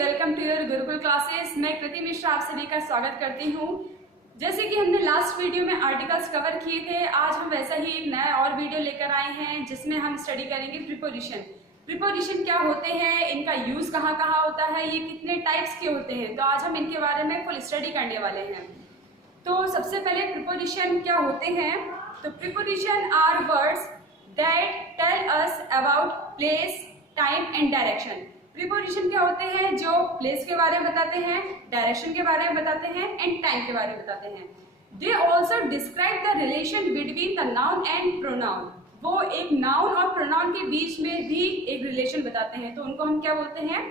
Welcome to your Gurukul classes. मैं कृति मिश्रा आप सभी का स्वागत करती हूँ। जैसे कि हमने लास्ट वीडियो में आर्टिकल्स कवर किए थे, आज हम वैसा ही एक नया और वीडियो लेकर आए हैं जिसमें हम स्टडी करेंगे प्रीपोजिशन। प्रीपोजिशन क्या होते हैं, इनका यूज कहाँ कहाँ होता है, ये कितने टाइप्स के होते हैं, तो आज हम इनके बारे में फुल स्टडी करने वाले हैं। तो सबसे पहले प्रीपोजिशन क्या होते हैं, तो preposition are words that tell us about place, time and direction. Preposition क्या होते हैं, जो प्लेस के बारे में बताते हैं, डायरेक्शन के बारे में बताते हैं एंड टाइम के बारे में बताते हैं। They also describe the relation between the noun and pronoun. वो एक नाउन और प्रोनाउन के बीच में भी एक रिलेशन बताते हैं, तो उनको हम क्या बोलते हैं,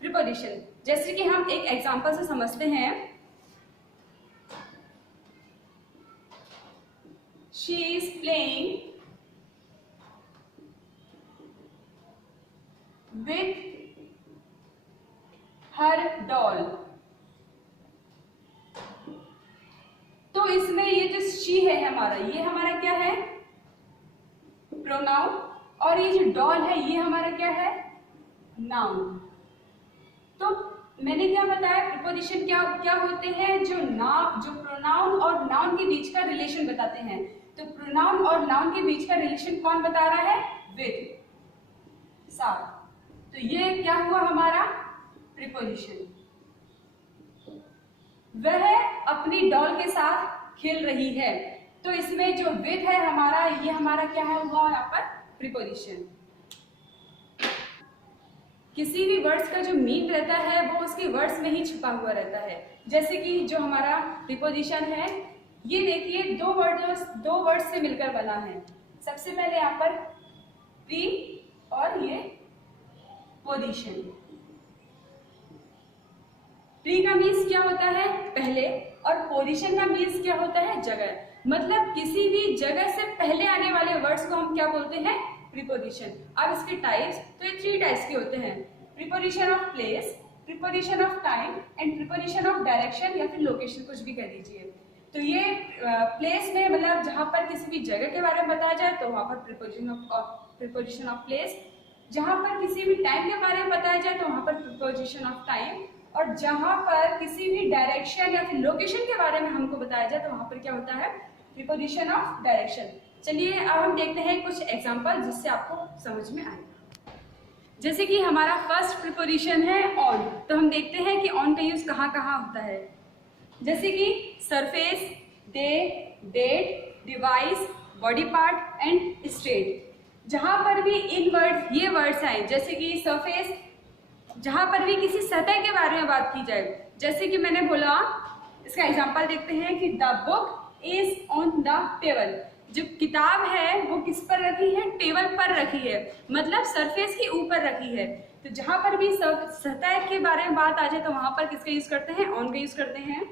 प्रीपोजिशन। जैसे कि हम एक एग्जांपल से समझते हैं, she is playing with her doll। तो इसमें ये जो शी है हमारा, ये हमारा क्या है, प्रोनाउन, और ये जो डॉल है ये हमारा क्या है, नाउन। तो मैंने क्या बताया, प्रीपोजिशन क्या क्या होते हैं, जो प्रोनाउन और नाउन के बीच का रिलेशन बताते हैं। तो प्रोनाउन और नाउन के बीच का रिलेशन कौन बता रहा है, विद, साथ। तो ये क्या हुआ हमारा प्रीपोजिशन। वह अपनी डॉल के साथ खेल रही है, तो इसमें जो विद है हमारा, ये हमारा क्या है हुआ यहाँ पर, प्रीपोजिशन। किसी भी वर्ड्स का जो मीन रहता है वो उसके वर्ड्स में ही छुपा हुआ रहता है। जैसे कि जो हमारा प्रीपोजिशन है, ये देखिए दो वर्ड से मिलकर बना है। सबसे पहले यहाँ पर प्री और ये पोजीशन। प्री का मीन्स क्या होता है, पहले, और पोजीशन का मीन्स क्या होता है, जगह। मतलब किसी भी जगह से पहले आने वाले वर्ड्स को हम क्या बोलते हैं, प्रीपोजिशन। अब इसके टाइप्स, तो ये 3 टाइप्स के होते हैं, preposition of place, preposition of time and preposition of direction या फिर लोकेशन, कुछ भी कह दीजिए। तो ये प्लेस में मतलब जहां पर किसी भी जगह के बारे में बताया जाए तो वहां पर प्रीपोजिशन ऑफ प्लेस, जहां पर किसी भी टाइम के बारे में बताया जाए तो वहां पर प्रीपोजिशन ऑफ टाइम, और जहां पर किसी भी डायरेक्शन या फिर लोकेशन के बारे में हमको बताया जाए तो वहां पर क्या होता है, प्रीपोजिशन ऑफ डायरेक्शन। चलिए अब हम देखते हैं कुछ एग्जांपल जिससे आपको समझ में आएगा। जैसे कि हमारा फर्स्ट प्रीपोजिशन है ऑन, तो हम देखते हैं कि ऑन का यूज कहाँ कहाँ होता है। जैसे कि surface, day, date, device, body part and state. जहां पर भी ये वर्ड्स आए, जैसे कि सरफेस, जहां पर भी किसी सतह के बारे में बात की जाए, जैसे कि मैंने बोला, इसका एग्जांपल देखते हैं कि the book is on the table. जो किताब है वो किस पर रखी है, टेबल पर रखी है, मतलब सरफेस के ऊपर रखी है। तो जहां पर भी सतह के बारे में बात आ जाए तो वहां पर किसका यूज करते हैं, ऑन का यूज करते हैं।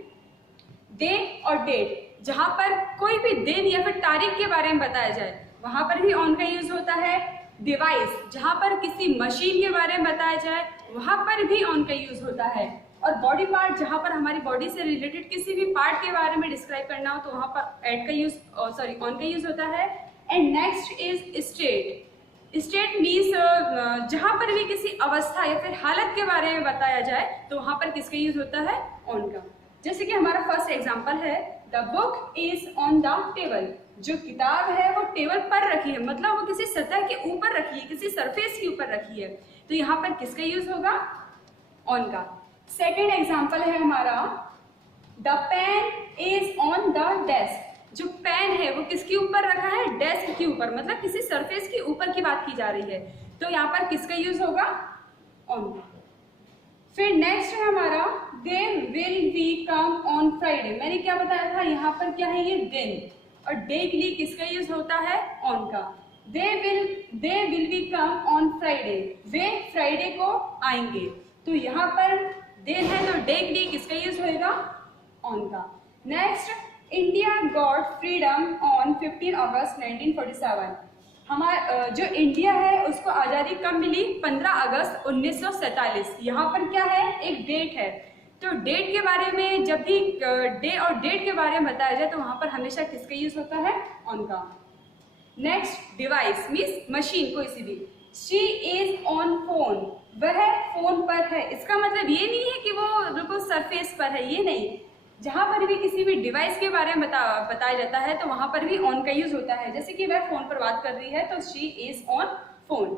डे और डेट, जहां पर कोई भी दिन या फिर तारीख के बारे में बताया जाए वहां पर भी ऑन का यूज होता है। डिवाइस, जहां पर किसी मशीन के बारे में बताया जाए वहां पर भी ऑन का यूज होता है। और बॉडी पार्ट, जहां पर हमारी बॉडी से रिलेटेड किसी भी पार्ट के बारे में डिस्क्राइब करना हो तो वहां पर ऑन का यूज होता है। And next is state. State means जहां पर भी किसी अवस्था या फिर हालत के बारे में बताया जाए तो वहां पर किसका यूज होता है, ऑन का। जैसे कि हमारा फर्स्ट एग्जाम्पल है, the book is on the table. जो किताब है वो टेबल पर रखी है, मतलब वो किसी सतह के ऊपर रखी है, किसी सरफेस के ऊपर रखी है, तो यहाँ पर किसका यूज होगा, ऑन का। सेकेंड एग्जाम्पल है हमारा, the pen is on the desk. जो पेन है वो किसके ऊपर रखा है, डेस्क के ऊपर, मतलब किसी सरफेस के ऊपर की बात की जा रही है, तो यहाँ पर किसका यूज होगा, ऑन का। फिर नेक्स्ट है हमारा, they will be come on Friday. मैंने क्या बताया था, यहाँ पर क्या है, ये दिन, और डे के लिए किसका यूज होता है, ऑन का। They will be come on Friday, way Friday को आएंगे, तो यहाँ पर दिन है तो डे के लिए किसका यूज होएगा, ऑन का। Next, India got freedom on 15 अगस्त 1947। हमारा जो इंडिया है उसको आज़ादी कब मिली, 15 अगस्त 1947। यहाँ पर क्या है, एक डेट है, तो डेट के बारे में जब भी डे और डेट के बारे में बताया जाए तो वहां पर हमेशा किसका यूज होता है, ऑन का। नेक्स्ट, डिवाइस मीन्स मशीन, कोई सी भी। शी इज ऑन फोन, वह फोन पर है। इसका मतलब ये नहीं है कि वो बिल्कुल सरफेस पर है, ये नहीं। जहाँ पर भी किसी भी डिवाइस के बारे में बताया जाता है तो वहाँ पर भी ऑन का यूज होता है। जैसे कि वह फोन पर बात कर रही है तो शी इज ऑन फोन।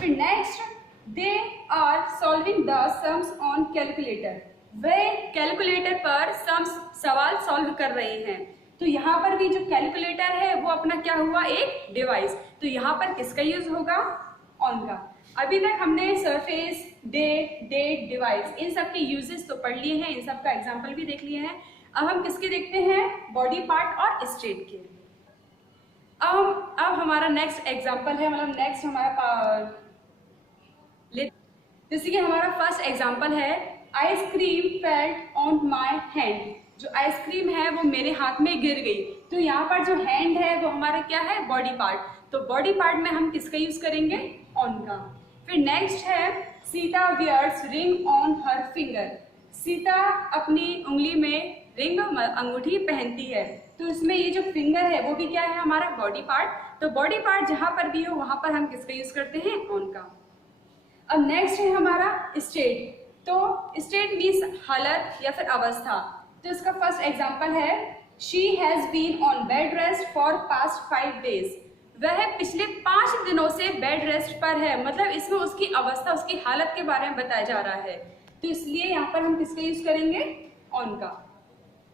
फिर next, they are solving the sums on calculator. वे कैलकुलेटर पर सम्स सवाल सॉल्व कर रहे हैं। तो यहाँ पर भी जो कैलकुलेटर है वो अपना क्या हुआ, एक डिवाइस। तो यहाँ पर किसका यूज होगा, ऑन का। अभी तक हमने सरफेस, डे, डेट, डिवाइस इन सब के यूजेस तो पढ़ लिए हैं, इन सब का एग्जांपल भी देख लिए हैं। अब हम किसके देखते हैं, बॉडी पार्ट और स्टेट के। अब हमारा नेक्स्ट एग्जांपल है, मतलब नेक्स्ट हमारा जैसे कि हमारा फर्स्ट एग्जांपल है, ice cream felt on my hand. जो आइसक्रीम है वो मेरे हाथ में गिर गई। तो यहाँ पर जो हैंड है वो हमारा क्या है, बॉडी पार्ट। तो बॉडी पार्ट में हम किसका यूज करेंगे, ऑन का। फिर नेक्स्ट है, Sita wears ring on her finger. Sita अपनी उंगली में रिंग, अंगूठी पहनती है। तो इसमें ये जो फिंगर है वो भी क्या है, हमारा बॉडी पार्ट। तो बॉडी पार्ट जहां पर भी हो वहां पर हम किसका यूज करते हैं, ऑन का। अब नेक्स्ट है हमारा स्टेट। तो स्टेट मीन्स हालत या फिर अवस्था। तो इसका फर्स्ट एग्जांपल है, she has been on bed rest for past 5 days। वह पिछले 5 दिनों से बेड रेस्ट पर है। मतलब इसमें उसकी अवस्था, उसकी हालत के बारे में बताया जा रहा है। तो इसलिए यहाँ पर हम किसका यूज करेंगे, ऑन का।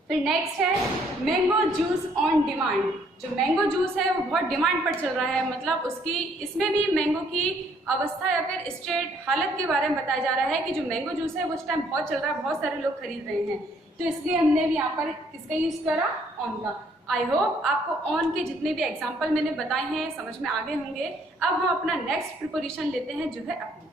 फिर नेक्स्ट है, मैंगो जूस ऑन डिमांड। जो मैंगो जूस है वो बहुत डिमांड पर चल रहा है। मतलब उसकी, इसमें भी मैंगो की अवस्था या फिर स्टेट, हालत के बारे में बताया जा रहा है कि जो मैंगो जूस है वो उस टाइम बहुत चल रहा है, बहुत सारे लोग खरीद रहे हैं। तो इसलिए हमने भी यहाँ पर किसका यूज करा, ऑन का। आई होप आपको ऑन के जितने भी एग्जाम्पल मैंने बताए हैं समझ में आ गए होंगे। अब हम अपना नेक्स्ट प्रीपोजिशन लेते हैं जो है अपॉन।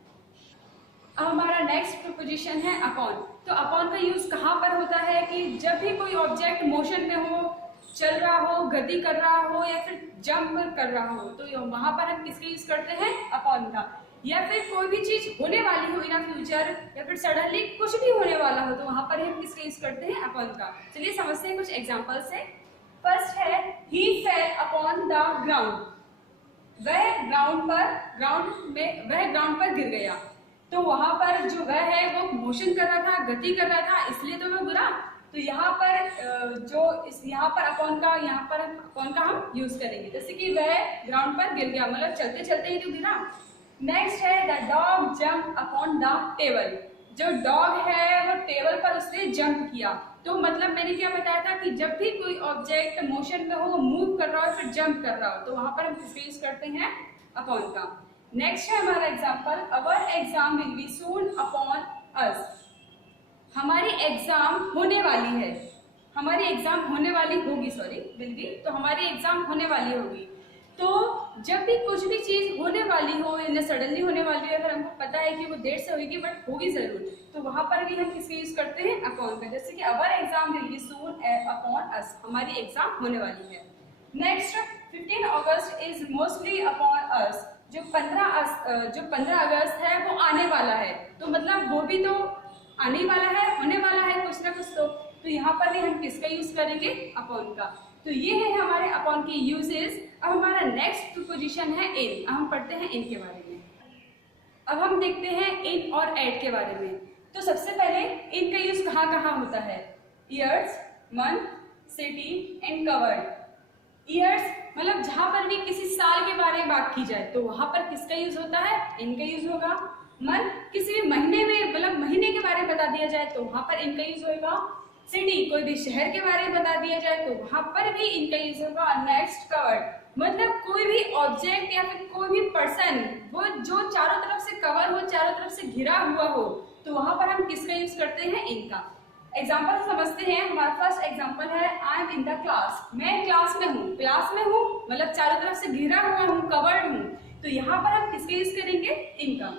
अब हमारा नेक्स्ट प्रीपोजिशन है अपॉन। तो अपॉन का यूज कहाँ पर होता है कि जब भी कोई ऑब्जेक्ट मोशन में हो, चल रहा हो, गति कर रहा हो या फिर जंप कर रहा हो, तो वहां पर हम किसका यूज करते हैं, अपॉन का। या फिर कोई भी चीज होने वाली हो इन फ्यूचर या फिर सडनली कुछ भी होने वाला हो तो वहां पर हम किसका यूज करते हैं, अपॉन का। चलिए समझते हैं कुछ एग्जाम्पल से। फर्स्ट है, he fell upon the ground। वह ग्राउंड पर गिर गया। तो वहां पर जो वह है वो मोशन कर रहा था, गति कर रहा था, इसलिए तो वह गिरा। तो यहाँ पर यहाँ पर अपॉन का हम यूज करेंगे। जैसे कि वह ग्राउंड पर गिर गया, मतलब चलते चलते ही तो गिरा। नेक्स्ट है, the dog jump upon the table. जो डॉग है वो टेबल पर उसने जंप किया। तो मतलब मैंने क्या बताया था कि जब भी कोई ऑब्जेक्ट मोशन में हो, मूव कर रहा हो फिर जंप कर रहा हो, तो वहां पर हम किसका यूज करते हैं, अपॉन का। नेक्स्ट है हमारा example, our exam will be soon upon us. हमारी एग्जाम होने वाली है, हमारी एग्जाम होने वाली होगी, सॉरी विल बी, तो हमारी एग्जाम होने वाली होगी। तो जब भी कुछ भी चीज होने वाली हो या सडनली होने वाली हो, अगर हमको पता है कि वो देर से होगी बट होगी जरूर, तो वहां पर भी हम किसका यूज करते हैं, अपॉन का। जैसे कि our exam will be soon upon us, हमारी एग्जाम होने वाली है। नेक्स्ट, 15 अगस्त इज मोस्टली अपॉन अस। जो 15 अगस्त है वो आने वाला है, तो मतलब वो भी तो आने वाला है, होने वाला है कुछ ना कुछ। तो यहाँ पर भी हम किसका यूज करेंगे, अपॉन का। तो ये है हमारे अपॉन के यूजेस। अब हमारा नेक्स्ट प्रीपोजिशन है इन। अब हम पढ़ते हैं इन के बारे में। अब हम देखते हैं इन और एट के बारे में। तो सबसे पहले इन का यूज कहाँ कहाँ होता है, years, month, city and covered. Years मतलब जहां पर भी किसी साल के बारे में बात की जाए तो वहां पर किसका यूज होता है, इनका यूज होगा। मंथ, किसी भी महीने में, मतलब महीने के बारे में बता दिया जाए तो वहां पर इनका यूज होगा। सिटी, कोई भी शहर के बारे में बता दिया जाए तो वहां पर भी इनका यूज होगा। नेक्स्ट, कवर्ड, मतलब कोई भी ऑब्जेक्ट या फिर कोई भी पर्सन वो जो चारों तरफ से कवर हो, चारों तरफ से घिरा हुआ हो, तो वहां पर हम किसका यूज करते हैं, इनका। एग्जाम्पल समझते हैं। हमारा फर्स्ट एग्जाम्पल है, I am in the class. मैं क्लास में हूँ, क्लास में हूँ मतलब चारों तरफ से घिरा हुआ हूँ, कवर्ड हूँ, तो यहाँ पर हम किसका यूज करेंगे, इनका।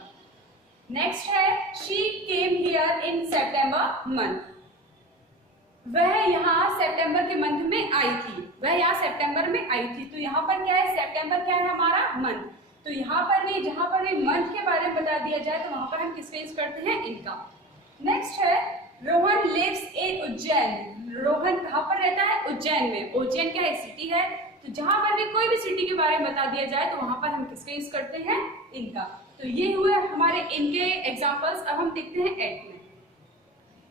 नेक्स्ट है, she came here in September month. वह यहाँ सितंबर के मंथ में आई थी, वह यहाँ सितंबर में आई थी। तो यहाँ पर क्या है, सितंबर क्या है हमारा, मंथ। तो यहाँ पर भी जहाँ पर भी मंथ के बारे में बता दिया जाए तो वहां पर हम किसका यूज करते हैं, इनका। नेक्स्ट है, रोहन लिव्स इन उज्जैन। रोहन कहाँ पर रहता है, उज्जैन में। उज्जैन क्या है, सिटी है। तो जहां पर भी कोई भी सिटी के बारे में बता दिया जाए तो वहां पर हम किसका यूज करते हैं, इनका। तो ये हुए हमारे इनके एग्जांपल्स। अब हम देखते हैं एट में।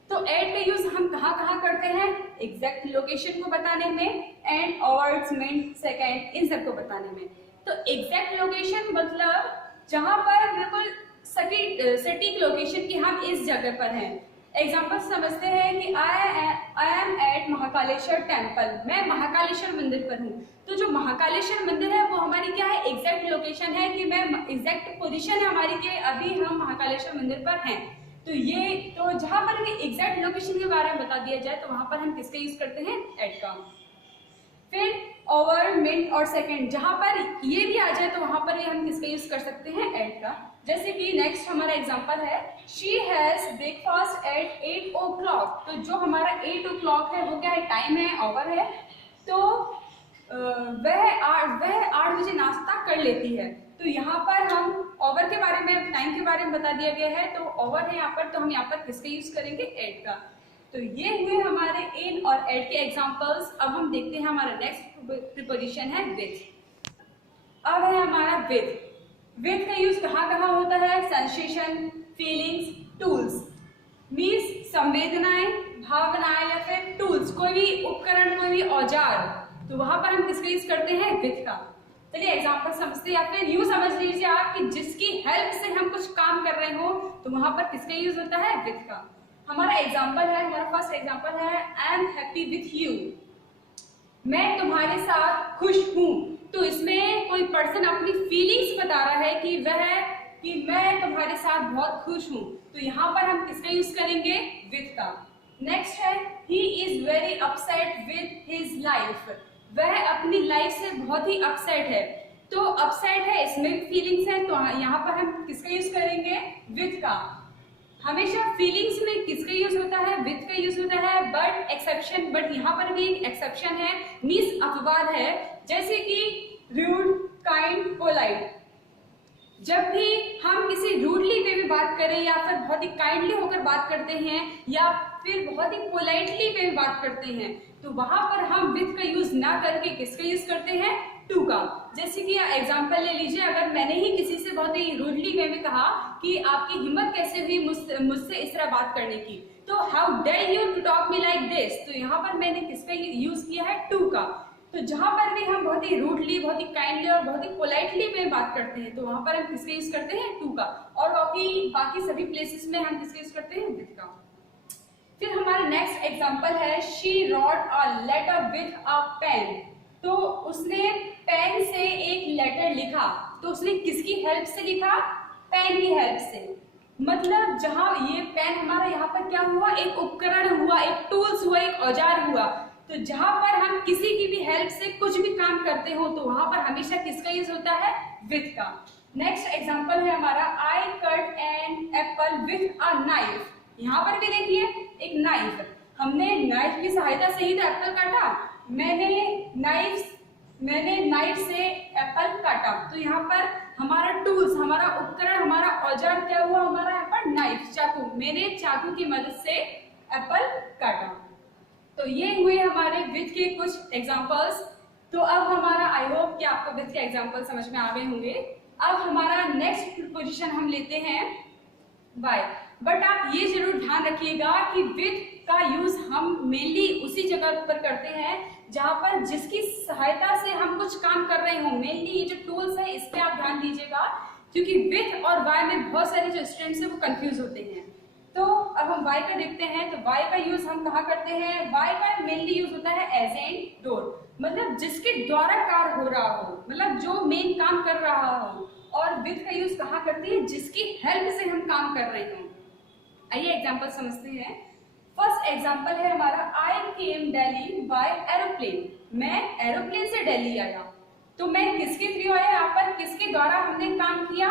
तो एट का यूज हम कहाँ कहाँ करते हैं? एग्जैक्ट लोकेशन को बताने में, एंड, ऑवर्ड्स, मिनट, सेकेंड, इन सब को बताने में। तो एग्जैक्ट लोकेशन मतलब जहां पर बिल्कुल सटीक लोकेशन की हम इस जगह पर हैं। एग्जाम्पल समझते हैं कि I am at Mahakaleshwar temple, मैं महाकालेश्वर मंदिर पर हूँ। तो जो महाकालेश्वर मंदिर है वो हमारी क्या है? एग्जैक्ट लोकेशन है, कि मैं एग्जैक्ट पोजीशन है हमारी कि अभी हम महाकालेश्वर मंदिर पर हैं। तो ये तो जहां पर भी एग्जैक्ट लोकेशन के बारे में बता दिया जाए तो वहां पर हम किसका यूज करते हैं? एट का। फिर ओवर, मिनट और सेकंड, जहां पर ये भी आ जाए तो वहां पर हम किसका यूज कर सकते हैं? एट का। जैसे कि नेक्स्ट हमारा एग्जांपल है, she has breakfast at 8 o'clock। तो जो हमारा 8 o'clock है वो क्या है? टाइम है, ओवर है। तो वह 8 बजे नाश्ता कर लेती है। तो यहाँ पर हम ओवर के बारे में, टाइम के बारे में बता दिया गया है, तो ओवर है यहाँ पर, तो हम यहाँ पर किसका यूज करेंगे? एट का। तो ये हुए हमारे इन और एट के एग्जांपल्स। अब हम देखते हैं हमारा नेक्स्ट प्रीपोजिशन है विथ। अब है हमारा विथ। विथ का यूज कहाँ कहाँ होता है? Sensation, feelings, tools. मीन्स संवेदनाएं, भावनाएं या फिर टूल्स, कोई भी उपकरण, कोई भी औजार, तो वहां पर हम किसका यूज करते हैं? विथ का। चलिए एग्जाम्पल समझते हैं, या फिर यूं समझ लीजिए आप कि जिसकी हेल्प से हम कुछ काम कर रहे हो तो वहां पर किसका यूज होता है? विथ का। हमारा एग्जाम्पल है, हमारा फर्स्ट एग्जाम्पल है, I am happy with you, मैं तुम्हारे साथ खुश हूं। तो इसमें कोई पर्सन अपनी फीलिंग्स बता रहा है कि मैं तुम्हारे साथ बहुत खुश हूं। तो यहाँ पर हम किसका यूज करेंगे? विथ का। नेक्स्ट है, he is very upset with his life, वह अपनी लाइफ से बहुत ही अपसेट है। तो अपसेट है, इसमें फीलिंग्स है, तो यहाँ पर हम किसका यूज करेंगे? विथ का। हमेशा फीलिंग्स में किसका यूज होता है? विथ का यूज होता है। बट एक्सेप्शन, बट यहाँ पर भी एक एक्सेप्शन है, मीन्स अपवाद है। जैसे कि रूड, काइंड, पोलाइट। जब भी हम किसी रूडली वे में बात करें या फिर बहुत ही काइंडली होकर बात करते हैं या फिर बहुत ही पोलाइटली वे में बात करते हैं, तो वहां पर हम विथ का यूज ना करके किसका यूज करते हैं? टू का। जैसे कि एग्जांपल ले लीजिए, अगर मैंने ही किसी से बहुत ही रूडली वे में कहा कि आपकी हिम्मत कैसे हुई मुझसे इस तरह बात करने की, तो how dare you to talk me like this, तो यहाँ पर मैंने किसका यूज किया है? टू का। तो जहां पर भी हम बहुत ही रूडली, बहुत ही काइंडली और बहुत ही पोलाइटली में बात करते हैं तो वहां पर हम किसका यूज करते हैं? टू का। और बाकी सभी प्लेसेस में हम किसका यूज करते हैं? विथ का। फिर हमारा नेक्स्ट एग्जांपल है, she wrote a letter with a pen. तो उसने पेन से एक लेटर लिखा। तो उसने किसकी हेल्प से लिखा? पेन की हेल्प से। मतलब जहां ये पेन हमारा यहाँ पर क्या हुआ? एक उपकरण हुआ, एक टूल्स हुआ, एक औजार हुआ। तो जहां पर हम किसी की भी हेल्प से कुछ भी काम करते हो तो वहां पर हमेशा किसका यूज होता है? विथ का। नेक्स्ट एग्जांपल है हमारा, I cut an apple with a knife. यहाँ पर भी देखिए एक नाइफ, हमने नाइफ की सहायता से ही तो एप्पल काटा। मैंने नाइफ से एप्पल काटा। तो यहाँ पर हमारा टूल्स, हमारा उपकरण, हमारा औजार क्या हुआ? हमारा यहाँ पर नाइफ, चाकू। मैंने चाकू की मदद से एप्पल काटा। तो ये हुए हमारे विथ के कुछ एग्जांपल्स। तो अब हमारा, आई होप कि आपको विथ के एग्जांपल समझ में आ गए होंगे। अब हमारा नेक्स्ट प्रीपोजिशन हम लेते हैं बाय। बट आप ये जरूर ध्यान रखिएगा कि विथ का यूज हम मेनली उसी जगह पर करते हैं जहां पर जिसकी सहायता से हम कुछ काम कर रहे हो। मेनली ये जो टूल्स है इस पे आप ध्यान दीजिएगा, क्योंकि विथ और बाय में बहुत सारे जो स्टूडेंट्स है वो कंफ्यूज होते हैं। तो अब हम वाई का देखते हैं। तो वाई का यूज हम कहाँ करते हैं? वाई का मेनली यूज होता है एज एंड डोर, मतलब जिसके द्वारा कार्य हो रहा हो, मतलब जो मेन काम कर रहा हो। और विथ का यूज कहाँ करते हैं? जिसकी हेल्प से हम काम कर रहे हो। आइए एग्जांपल समझते हैं। फर्स्ट एग्जांपल है हमारा, आई केम दिल्ली बाय एरोप्लेन। मैं एरोप्लेन से दिल्ली आया। तो मैं किसके थ्रू आया? यहाँ पर किसके द्वारा हमने काम किया?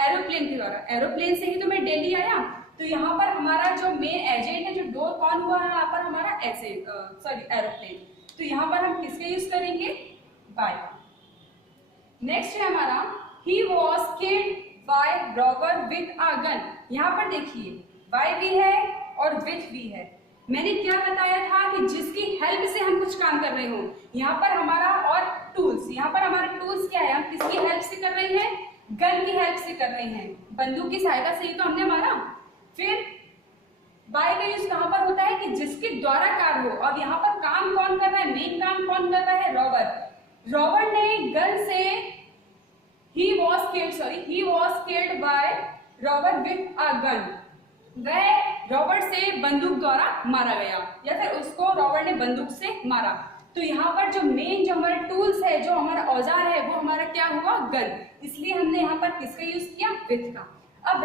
एरोप्लेन के द्वारा। एरोप्लेन से ही तो मैं दिल्ली आया। तो यहाँ पर हमारा जो मेन एजेंट है, जो डोर कौन हुआ है? यहाँ पर हमारा एरोप्लेन। तो यहाँ पर हम किसका यूज करेंगे? बाय। नेक्स्ट है हमारा, he was killed by robber with a gun. यहाँ पर देखिए बाय भी है और विथ भी है। मैंने क्या बताया था कि जिसकी हेल्प से हम कुछ काम कर रहे हो। यहाँ पर हमारा और टूल्स, यहाँ पर हमारा टूल्स क्या है? हम किसकी हेल्प से कर रहे हैं? गन की हेल्प से कर रहे हैं, बंदूक की सहायता से ही तो हमने मारा। फिर बाय का यूज कहां पर होता है कि जिसके द्वारा कार्य हो। अब यहाँ पर काम कौन कर रहा है, मेन काम कौन कर रहा है, रॉबर। रॉबर ने गन से he was killed by robber with a gun। वह रॉबर्ट से बंदूक द्वारा मारा गया, या फिर उसको रॉबर्ट ने बंदूक से मारा। तो यहाँ पर जो मेन जो हमारा टूल्स है, जो हमारा औजार है, वो हमारा क्या हुआ, गन। इसलिए हमने यहाँ पर किसका यूज किया, विथ का। अब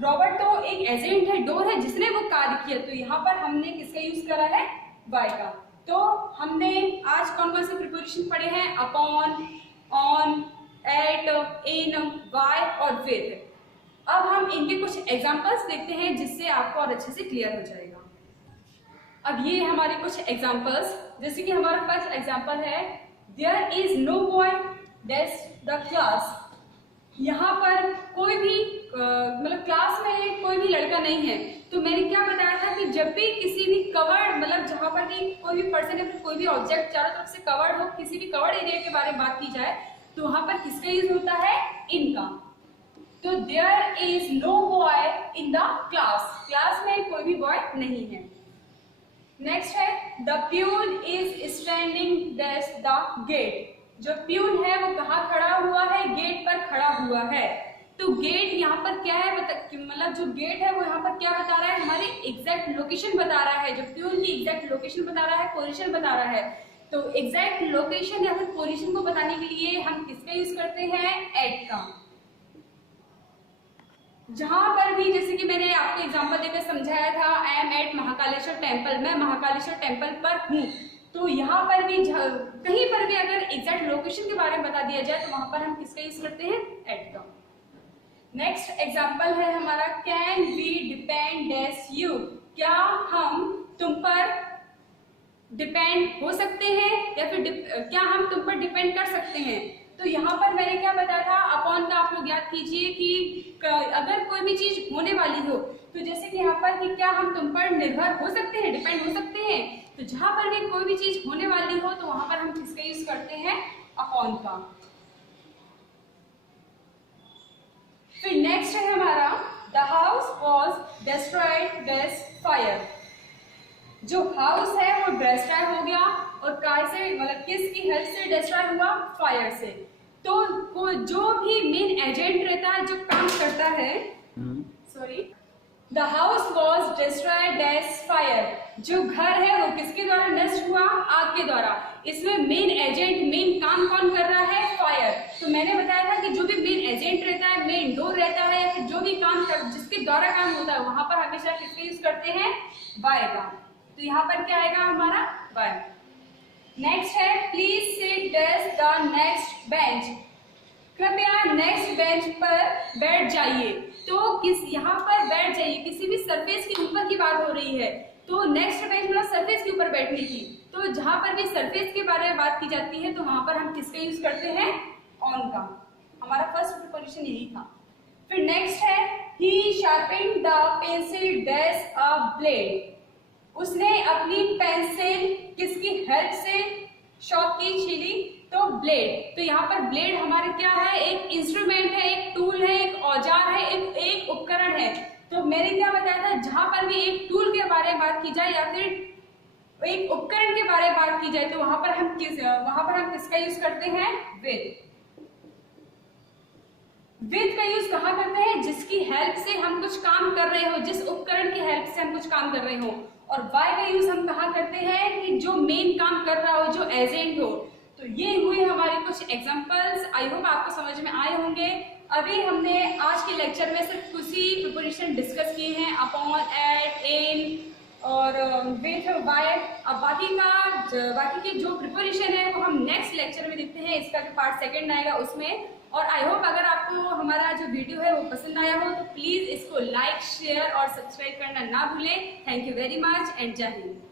रॉबर्ट तो एक एजेंट है, डोर है, जिसने वो कार्य किया, तो यहाँ पर हमने किसका यूज करा है, बाय का। तो हमने आज कौन कौन से प्रिपोजिशन पढ़े हैं, upon, on, at, in, by और विद। अब हम इनके कुछ एग्जांपल्स देखते हैं जिससे आपको और अच्छे से क्लियर हो जाएगा। अब ये हमारे कुछ एग्जांपल्स, जैसे कि हमारा फर्स्ट एग्जांपल है, there is no boy desk the class. यहाँ पर कोई भी मतलब क्लास में कोई भी लड़का नहीं है। तो मैंने क्या बताया था कि जब भी किसी भी कवर्ड, मतलब जहाँ पर भी कोई भी पर्सन या फिर कोई भी ऑब्जेक्ट चारों तरफ से कवर्ड हो, किसी भी कवर्ड एरिया के बारे में बात की जाए, तो वहां पर किसका यूज होता है, इन का। तो there is no boy in the class, class में कोई भी बॉय नहीं है। नेक्स्ट है, the peon is standing at the gate. जो प्यून है वो कहाँ खड़ा हुआ है, गेट पर खड़ा हुआ है। तो गेट यहाँ पर क्या है, मतलब जो गेट है वो यहाँ पर क्या बता रहा है, हमारी एग्जैक्ट लोकेशन बता रहा है। जो प्यून की एग्जैक्ट लोकेशन बता रहा है, पोजीशन बता रहा है। तो एग्जैक्ट लोकेशन या फिर पोजीशन को बताने के लिए हम किसका यूज करते हैं, एट का। जहां पर भी, जैसे कि मैंने आपको एग्जांपल देकर समझाया था, I am at Mahakaleshwar temple, मैं महाकालेश्वर टेम्पल पर हूँ। तो यहाँ पर भी कहीं पर भी अगर एग्जैक्ट लोकेशन के बारे में बता दिया जाए तो वहां पर हम किसका यूज करते हैं, एट का। नेक्स्ट एग्जांपल है हमारा, can we depend dash you. क्या हम तुम पर डिपेंड हो सकते हैं, या फिर क्या हम तुम पर डिपेंड कर सकते हैं। तो यहाँ पर मैंने क्या बताया था, अपॉन का आप लोग याद कीजिए कि अगर कोई भी चीज होने वाली हो, तो जैसे कि यहाँ पर कि क्या हम तुम पर निर्भर हो सकते हैं, डिपेंड हो सकते हैं। तो जहां पर भी कोई भी चीज होने वाली हो तो वहां पर हम किसका यूज करते हैं, अपॉन का। फिर नेक्स्ट है हमारा, the house was destroyed dash fire. जो हाउस है वो डिस्ट्रॉय हो गया, और काय से, मतलब किसकी हेल्प से डिस्ट्रॉय हुआ, फायर से। तो जो भी मेन एजेंट रहता है, जो काम करता है, sorry, the house was destroyed dash fire. जो घर है वो किसके द्वारा नष्ट हुआ, आग के द्वारा। इसमें मेन एजेंट, मेन काम कौन कर रहा है, फायर। तो मैंने बताया था कि जो भी मेन एजेंट रहता है, मेन डोर रहता है, या फिर जो भी काम जिसके द्वारा काम होता है, वहां पर हमेशा किसका यूज करते हैं, बाय का। तो यहाँ पर क्या आएगा हमारा, बाय। नेक्स्ट है, please sit dash the next bench. कृपया नेक्स्ट बेंच पर बैठ जाइए। तो यहाँ पर बैठ जाइए, किसी भी सरफेस के ऊपर की बात हो रही है। तो नेक्स्ट बेंच मतलब सरफेस के ऊपर बैठने की। तो जहां पर भी सरफेस के बारे में बात की जाती है तो वहां पर हम किसका यूज करते हैं, ऑन का। हमारा फर्स्ट प्रिपोजिशन यही था। फिर नेक्स्ट है, he sharpened the pencil dash a blade. उसने अपनी पेंसिल किसकी हेल्प से शॉर्प की, छीली, तो ब्लेड। तो यहाँ पर ब्लेड हमारे क्या है, एक इंस्ट्रूमेंट है, एक टूल है, एक औजार है, एक उपकरण है। तो मैंने क्या बताया था, जहां पर भी एक टूल के बारे में बात की जाए या फिर एक उपकरण के बारे में बात की जाए तो वहां पर हम किसका यूज करते हैं, विद। विद का यूज कहाँ करते हैं, जिसकी हेल्प से हम कुछ काम कर रहे हो, जिस उपकरण की हेल्प से हम कुछ काम कर रहे हो। और बाय का यूज हम कहाँ करते हैं, कि जो मेन काम कर रहा हो, जो एजेंट हो। तो ये हुए हमारे कुछ एग्जांपल्स। आई होप आपको समझ में आए होंगे। अभी हमने आज के लेक्चर में सिर्फ कुछ ही प्रिपोजिशन डिस्कस किए हैं, अपॉन, एट, इन और विथ, बाय। अब बाकी के जो प्रिपोजिशन है वो हम नेक्स्ट लेक्चर में देखते हैं। इसका जो पार्ट सेकंड आएगा उसमें। और आई होप अगर आपको हमारा जो वीडियो है वो पसंद आया हो तो प्लीज इसको लाइक, शेयर और सब्सक्राइब करना ना भूलें। Thank you very much and जय हिंद।